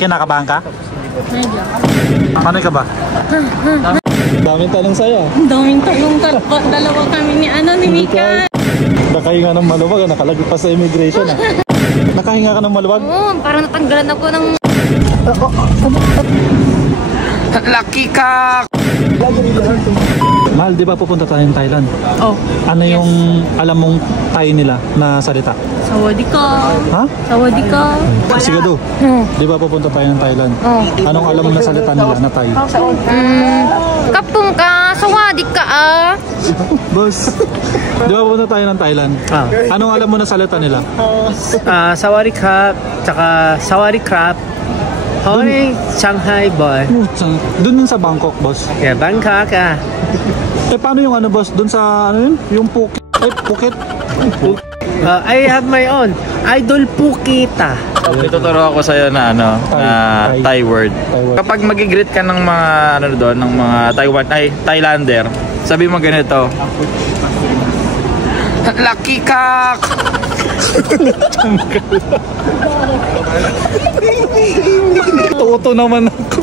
Kinakabahan ka? Medyo. Ano ka ba? Daming tanong sa'yo. Daming tanong dalawa kami ni Mika. Nakahinga ng maluwag, nakalagay pa sa immigration ah. Nakahinga ka ng maluwag? Oo, parang natanggalan ako ng... Lucky ka! Mahal, di ba pupunta tayong Thailand? Oh. Ano yung alam mong Thai nila na salita? Sawadika. Ha? Sawadika. Sigado. Di ba pupunta tayo ng Thailand? Oh. Anong alam mo na salita nila na Thai? Kapung ka, sawadika ah. Boss, di ba pupunta tayo ng Thailand? Anong alam mo na salita nila? Sawari crab, tsaka sawari crab. Hoy, Shanghai boy. Doon sa Bangkok, boss. Yeah, Bangkok ah. Paano yung ano, boss? Doon sa ano yun? Yung Phuket? Phuket? I have my own idol Pukita. Ituturo ako sa'yo na ano, Thai word. Kapag magigreet ka ng mga ano doon, ng mga Thailander, sabi mo ganito. Lucky ka! Tuto naman ako.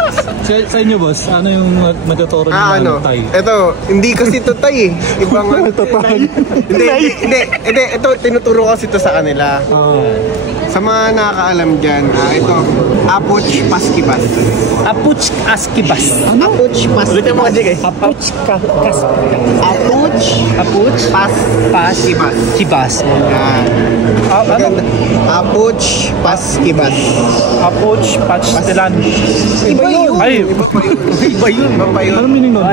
Sa inyo, boss, ano yung nagtuturo ng Thai? Ito, hindi kasi ito Thai eh. Ibang ano to Thai. Hindi, ito tinuturo kasi ito sa kanila. Sa mga nakakaalam dyan, ito, Apuch Paskibas. Apuch Askibas. Apuch Paskibas. Apuch Paskibas. Kibas. Apuch Paskibas. Apuch Pastilan. Iba yun. Ay, Iba yun. ano meaning nun?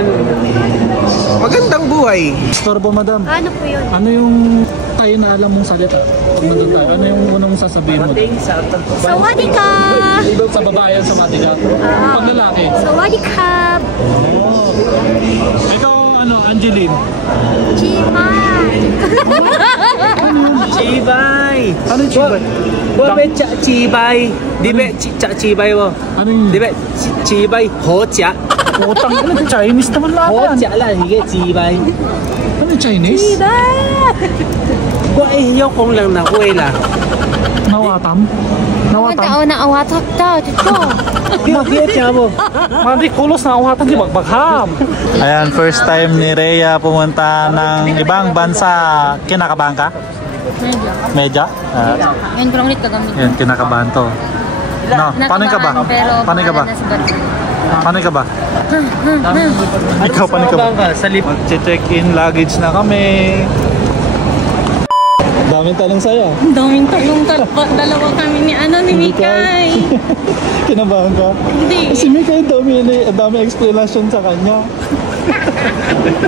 Magandang buhay. Storbo, madam. Ano po yun? Ano yung Thai na alam mong salita? Ano yung unang mong sasabihin mo? Sawadika. Sa babae yan, sa matiga. Pag lalaki. Sawadika. Ikaw, ano, Angeline? Chimay. Chibay. Ano yung chibay? Wabe chibay. Di ba chibay mo? Ano yung... Di ba chibay hoja. Utang ano, Chinese naman lahat. Hoja lang, hige chibay. Ano yung Chinese? Ko iyo kong lang na kuwela. Nawatam? Nawatam? Naawatak daw, tito. Magdiet niya mo. Mandi kulos na awatan di magbagham. Ayan, first time ni Rhea pumunta ng ibang bansa. Kinakabahan ka? Medya? Ngayon ko lang ulit kagamit. Yan, kinakabahan to. No, paano ka ba? Paano ka ba? Paano ka ba? Ikaw, paano ka ba? Sa lip. Check-in luggage na kami. Daming tanong sa'yo. Daming tanong dalawa kami ni Mika. Kinabahan ka? Hindi. Si Mika, dami explanation sa kanya.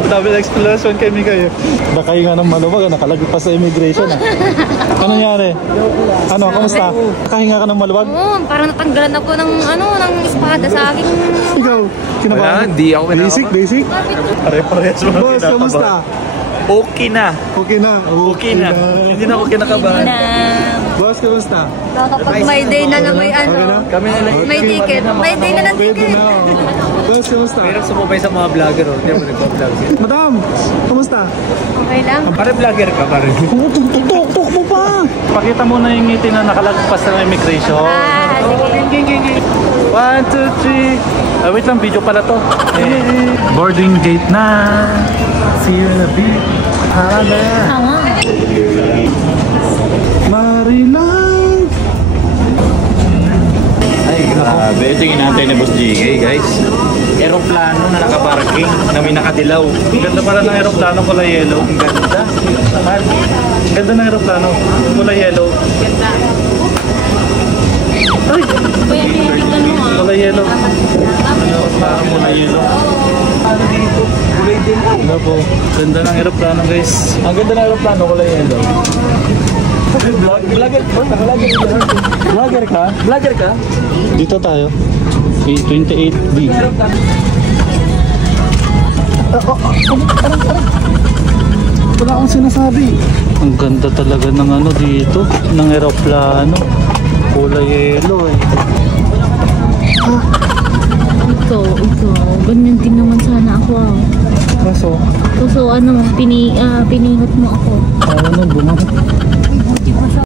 Dami explanation kay Mika eh. Nakahinga ng maluwag, nakalagay pa sa immigration ah. Ano nangyari? Ano, kamusta? Nakahinga ka ng maluwag? Oo, parang natanggalan ako ng espada sa aking... Ikaw, kinabahan? Wala, hindi ako kinakabahan. Basic? Pare-parehas mo. Boss, kamusta? Okay na. Okay na. Hindi na ako kinakabahan. Boss, kamusta? Kapag may day na may Kami na lang. may ticket. May day na ng Pwede ticket. na. Boss, kamusta? Pero sumubay sa mga vlogger, oh. Hindi mo nagpa-vlog siya. Madam, kamusta? Okay lang. Pare vlogger ka, pare. Tuk mo pa! Pakita mo na yung ngiti na nakalagpas ng immigration. Sige. 1, 2, 3. Wait lang, video pala to. Boarding gate na. See you in a bit. Hala. Marilang. Ay, grabe. Ito yung inaantay ni Boss GK, guys. Aeroplano na nakaparking na may nakadilaw. Ang ganda pala ng aeroplano, kulay yellow. Ang ganda. Ang ganda ng aeroplano, kulay yellow. Ay! Kulay yellow. Ano, parang kulay yellow. Kulay din. Ano po? Ganda ng aeroplano, guys. Ang ganda ng aeroplano, kulay yellow. Vlogger ka? Vlogger ka? Dito tayo. 28B. Wala akong sinasabi. Ang ganda talaga ng ano dito, ng aeroplano. Kulay yellow eh. Ikaw. Ganyan din naman sana ako ah. Kaso ano, piningot mo ako. ano, bumaba.